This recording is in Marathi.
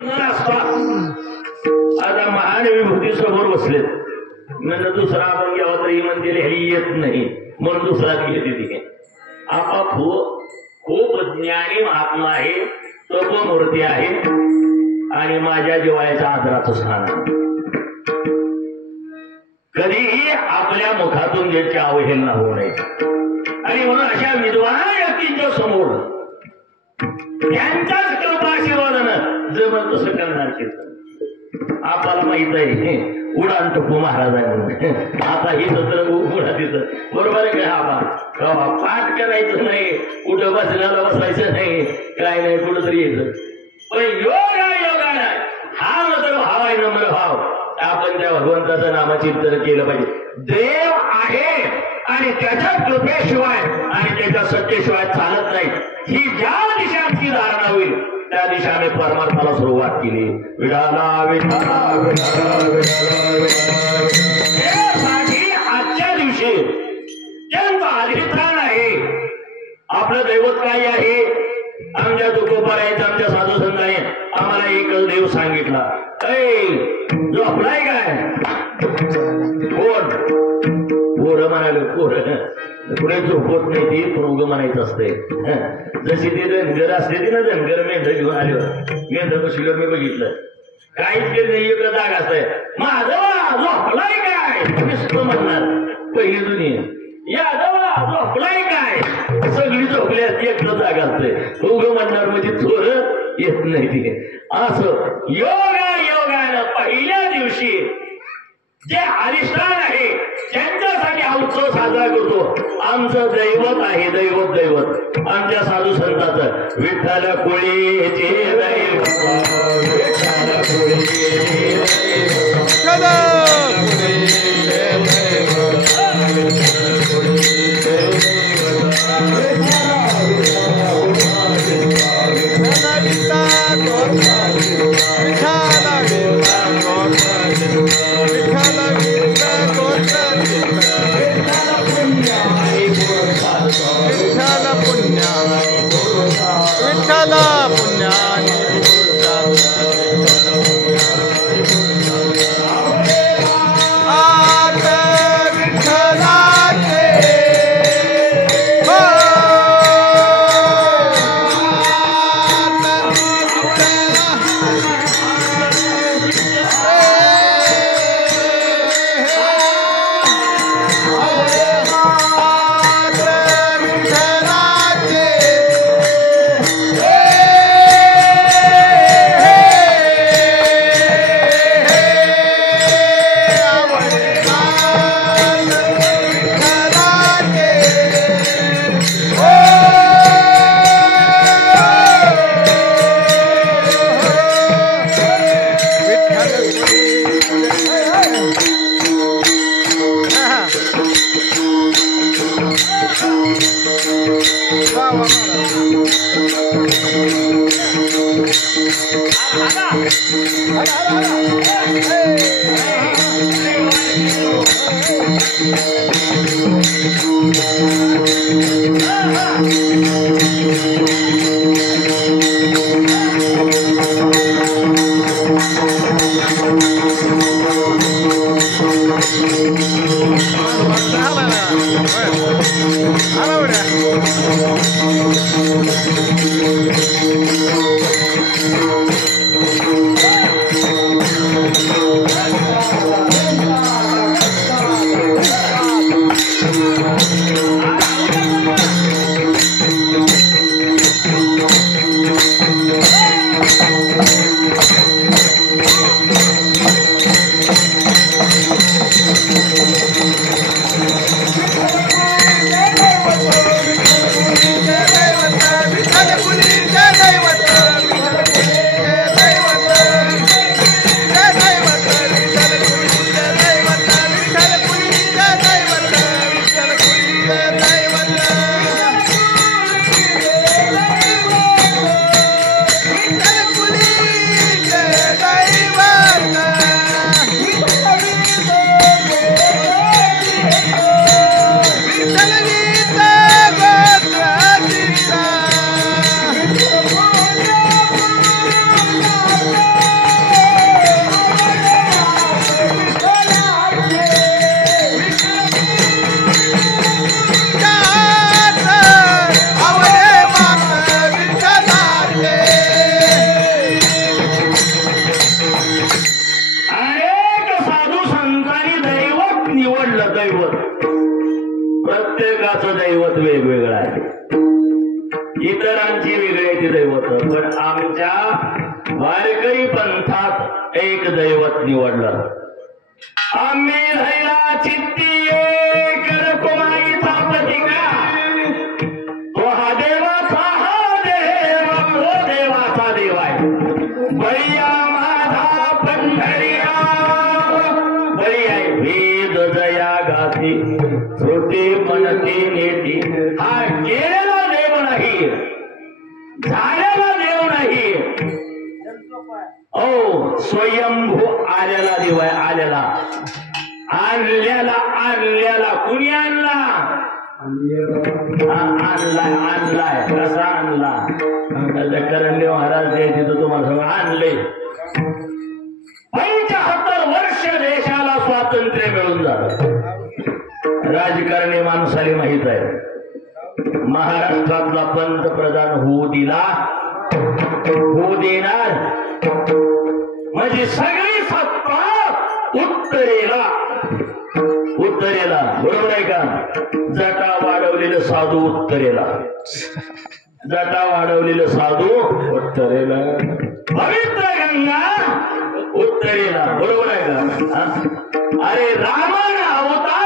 आता महान विभूती समोर बसलेत म्हणजे दुसरा आपण घ्यावा तरी म्हणजे हे येत नाही म्हणून दुसरा घेते तिथे आपा खूप ज्ञानी महात्मा आहे तपोमूर्ती आहे आणि माझ्या जिव्हाळ्याच्या आदराचं स्थान आहे. कधीही आपल्या मुखातून ज्याची अवहेलना होऊ नये आणि म्हणून अशा विद्वान व्यक्तींच्या समोर त्यांच्याच कृपाशिवानं जमत तसं करणार कीर्तन. आपल्याला माहित आहे उडान टप्पू महाराज आहे म्हणून आता ही सत्र उडा तिथं बरोबर आहे का. पाठ करायचं नाही कुठं बसण्याला बसायचं नाही काय नाही कुठं तरी यायचं पण योगा नाही हा मात्र भाव आहे नम्र भाव. आपण त्या भगवंताचं नामचिंतन केलं पाहिजे. देव आहे आणि त्याच्या कृपेशिवाय आणि त्याच्या सत्तेशिवाय चालत नाही. ही ज्या दिशा आमची धारणा होईल त्या दिशा आम्ही परमार्थाला सुरुवात केली. आजच्या दिवशी ज्यांचं अधिष्ठान आहे आपलं दैवत काय आहे आमच्या तुकोबारायचं आमच्या साधू संतांनी आम्हाला एकच देव सांगितला. जो आपलाय काय कोण पोरं म्हणाले पोरं पुढे झोपत नाही ती प्रोग म्हणायचं असतंय. जशी ती धनगर असते ती ना धनगर मेंढ घेऊन आल्यावर मेंढ बसल्यावर मी बघितलं काहीच केलं नाही एक जागा असतंय माझा झोपलाय काय म्हणणार पहिली दुनिया यादवा झोपलाय काय सगळी झोपली असते एकच जागा असते उग म्हणणार म्हणजे चोर येत नाही तिथे असं योगानं पहिल्या दिवशी जे अधिष्ठान आहे त्यांच्यासाठी हा उत्सव साजरा करतो. आमचं दैवत आहे दैवत आमच्या साधू संतांचं विठ्ठल कोळीचे दैवत विठ्ठल कोळीचे विठ्ठल एक दैवत निवडलं. आम्ही राहिला चित्ती एक रकुमाईचा प्रतिका. तो हा देवाचा हा देव तो देवाचा देव आहे. बळीया माझा पंढरीया बळी आहे. वेद जया गाती श्रुती म्हणती नेती. हा केलेला देव नाही, झालेला देव नाही. ओ स्वयंभू आलेला देव आहे. आलेला आणलेला कुणी आणला? आणलाय आणलाय. कसा आणला? करंडे महाराज तिथं तुम्हाला सगळं आणले. 75 वर्ष देशाला स्वातंत्र्य मिळून झालं. राजकारणी माणसाला माहित आहे महाराष्ट्रातला पंतप्रधान होऊ दिला, होऊ देणार म्हणजे सगळी सत्ता उत्तरेला. उत्तरेला बरोबर आहे का? जटा वाढवलेलं साधू उत्तरेला. जटा वाढवलेलं साधू उत्तरेला. पवित्र गंगा उत्तरेला. बरोबर आहे का? अरे रामानं अवतार